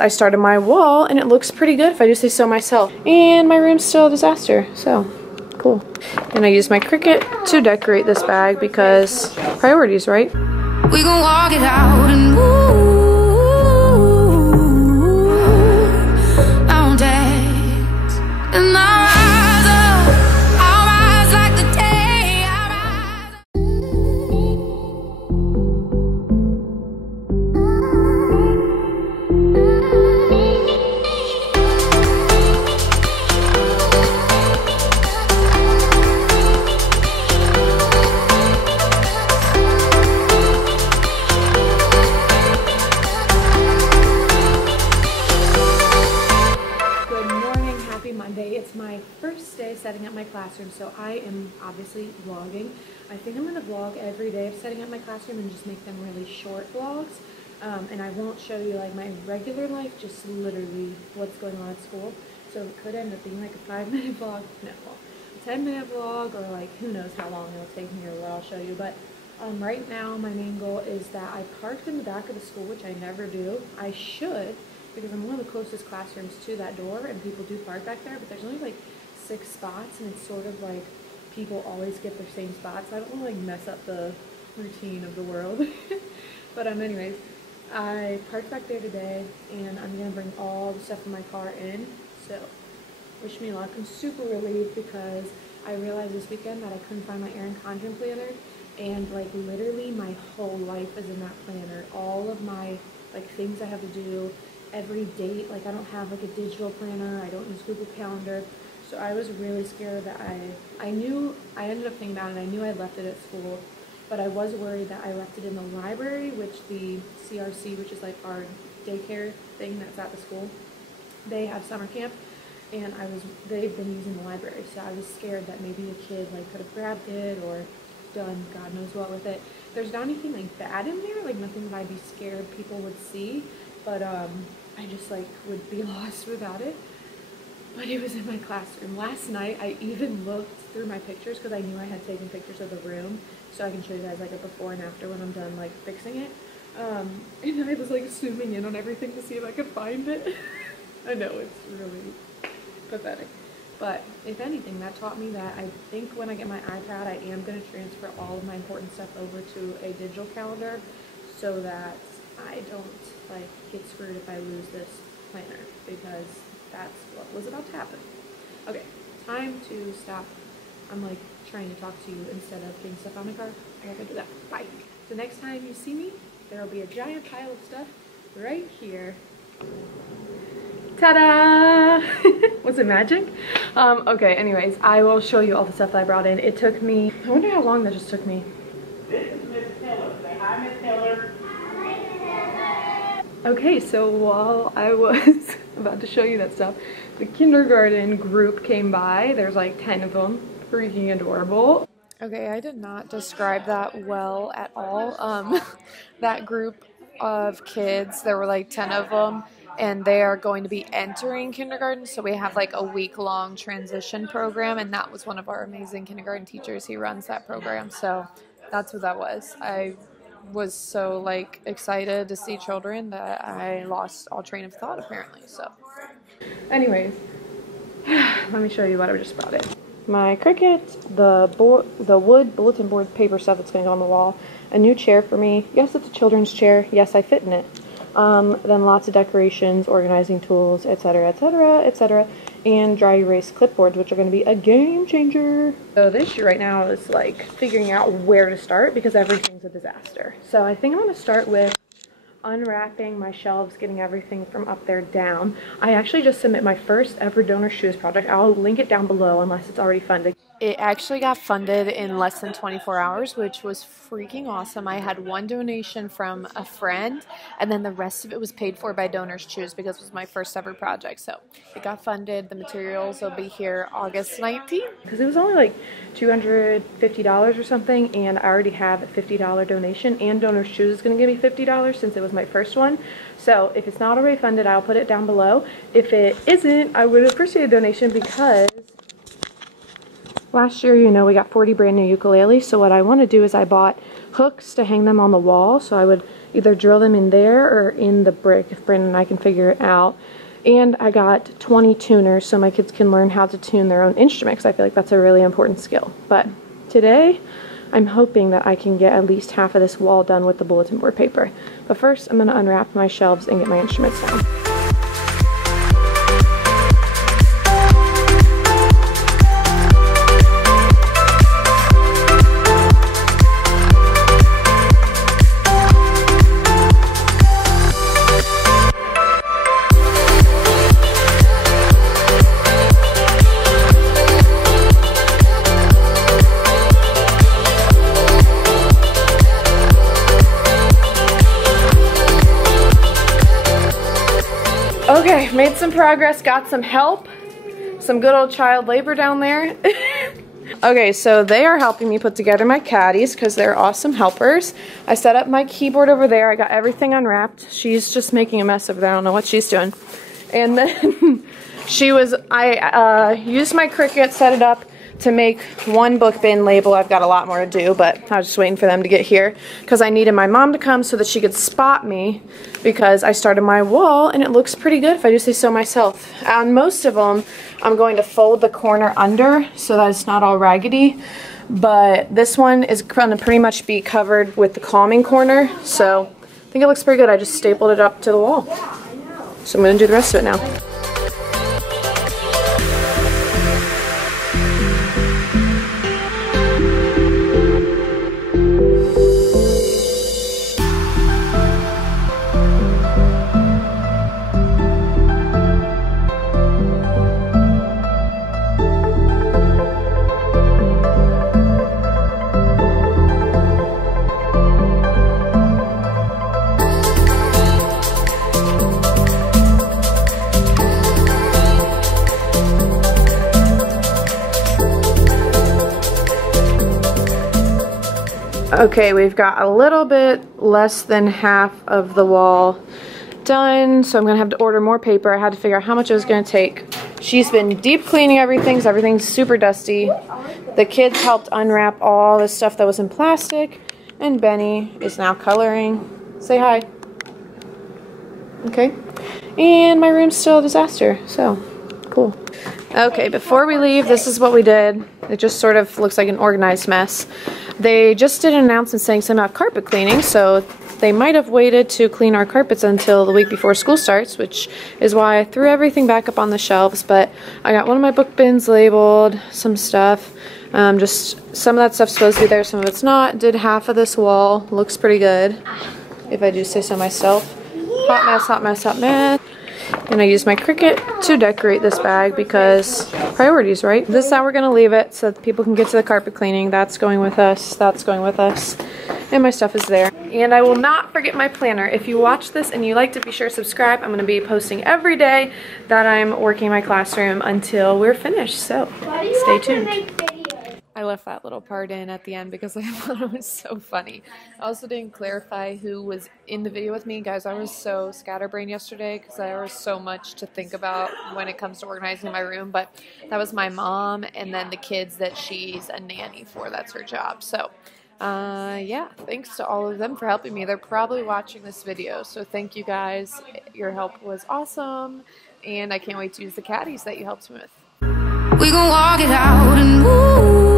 I started my wall and it looks pretty good if I do say so myself. And my room's still a disaster, so cool. And I used my Cricut to decorate this bag because priorities, right? We gon' walk it out and move. I'll dance and I'll rise up. I'll rise like the day. I'll rise up. It's my first day setting up my classroom, so I am obviously vlogging. I think I'm going to vlog every day of setting up my classroom and just make them really short vlogs. And I won't show you like my regular life, just literally what's going on at school. So it could end up being like a 5-minute vlog, no, a 10-minute vlog, or like who knows how long it'll take me or what I'll show you. But right now my main goal is that I parked in the back of the school, which I never do. I should, because I'm one of the closest classrooms to that door and people do park back there, but there's only like 6 spots and it's sort of like people always get their same spots. I don't want to like mess up the routine of the world. But anyways, I parked back there today and I'm going to bring all the stuff in my car in, so wish me luck. I'm super relieved because I realized this weekend that I couldn't find my ERIN CONDREN planner, and like literally my whole life is in that planner. All of my like things I have to do, every date, like I don't have like a digital planner, I don't use Google Calendar, so I was really scared that I ended up thinking about it, I knew I left it at school, but I was worried that I left it in the library, which the CRC, which is like our daycare thing that's at the school, they have summer camp, and they've been using the library, so I was scared that maybe a kid like could have grabbed it or done God knows what with it. There's not anything like bad in there, like nothing that I'd be scared people would see, but I just like would be lost without it. But it was in my classroom. Last night I even looked through my pictures because I knew I had taken pictures of the room, so I can show you guys like a before and after when I'm done like fixing it. And I was like zooming in on everything to see if I could find it. I know, it's really pathetic. But if anything, that taught me that I think when I get my iPad, I am going to transfer all of my important stuff over to a digital calendar so that I don't like get screwed if I lose this planner, because that's what was about to happen. Okay, time to stop. I'm like trying to talk to you instead of getting stuff on my car. I gotta do that. Bye. So next time you see me, there will be a giant pile of stuff right here. Ta-da! Was it magic? Okay, anyways, I will show you all the stuff that I brought in. It took me, I wonder how long that just took me. This is Miss Taylor. Say hi, Miss Taylor. Okay, so while I was about to show you that stuff, the kindergarten group came by. There's like 10 of them. Freaking adorable. Okay, I did not describe that well at all. That group of kids, there were like 10 of them, and they are going to be entering kindergarten, so we have like a week-long transition program, and that was one of our amazing kindergarten teachers. He runs that program, so that's what that was. I was so like excited to see children that I lost all train of thought apparently. So anyways, let me show you what I just brought in. My Cricut, the wood bulletin board paper stuff that's going to go on the wall, a new chair for me. Yes, it's a children's chair. Yes, I fit in it. Then lots of decorations, organizing tools, etc., etc., etc., and dry erase clipboards, which are going to be a game changer. So the issue right now is like figuring out where to start because everything's a disaster. So I think I'm going to start with unwrapping my shelves, getting everything from up there down. I actually just submit my first ever donor shoes project. I'll link it down below unless it's already funded. It actually got funded in less than 24 hours, which was freaking awesome. I had one donation from a friend, and then the rest of it was paid for by Donors Choose because it was my first ever project. So it got funded. The materials will be here August 19th. Because it was only like $250 or something, and I already have a $50 donation, and Donors Choose is going to give me $50 since it was my first one. So if it's not already funded, I'll put it down below. If it isn't, I would appreciate a donation because last year, you know, we got 40 brand new ukuleles. So what I want to do is I bought hooks to hang them on the wall. So I would either drill them in there or in the brick if Brandon and I can figure it out. And I got 20 tuners so my kids can learn how to tune their own instruments. I feel like that's a really important skill. But today, I'm hoping that I can get at least half of this wall done with the bulletin board paper. But first, I'm going to unwrap my shelves and get my instruments down. Okay, made some progress, got some help, some good old child labor down there. Okay, so they are helping me put together my caddies because they're awesome helpers. I set up my keyboard over there. I got everything unwrapped. She's just making a mess of it. I don't know what she's doing. And then I used my Cricut, set it up to make one book bin label. I've got a lot more to do, but I was just waiting for them to get here because I needed my mom to come so that she could spot me because I started my wall and it looks pretty good if I do say so myself. On most of them, I'm going to fold the corner under so that it's not all raggedy, but this one is going to pretty much be covered with the calming corner, so I think it looks pretty good. I just stapled it up to the wall. So I'm going to do the rest of it now. Okay, we've got a little bit less than half of the wall done, so I'm gonna have to order more paper. I had to figure out how much it was gonna take. She's been deep cleaning everything, so everything's super dusty. The kids helped unwrap all the stuff that was in plastic, and Benny is now coloring. Say hi. Okay. And my room's still a disaster, so cool. Okay, before we leave, this is what we did. It just sort of looks like an organized mess. They just did an announcement saying something about carpet cleaning, so they might have waited to clean our carpets until the week before school starts, which is why I threw everything back up on the shelves. But I got one of my book bins labeled, some stuff. Just some of that stuff's supposed to be there, some of it's not. Did half of this wall. Looks pretty good, if I do say so myself. Hot mess, hot mess, hot mess. And I used my Cricut to decorate this bag because priorities, right? This is how we're going to leave it so that people can get to the carpet cleaning. That's going with us. That's going with us. And my stuff is there. And I will not forget my planner. If you watch this and you like to, be sure to subscribe. I'm going to be posting every day that I'm working in my classroom until we're finished. So stay tuned. I left that little part in at the end because I thought it was so funny. I also didn't clarify who was in the video with me. Guys, I was so scatterbrained yesterday because there was so much to think about when it comes to organizing my room. But that was my mom and then the kids that she's a nanny for. That's her job. So, yeah, thanks to all of them for helping me. They're probably watching this video. So thank you guys. Your help was awesome. And I can't wait to use the caddies that you helped me with. We gon' walk it out and move.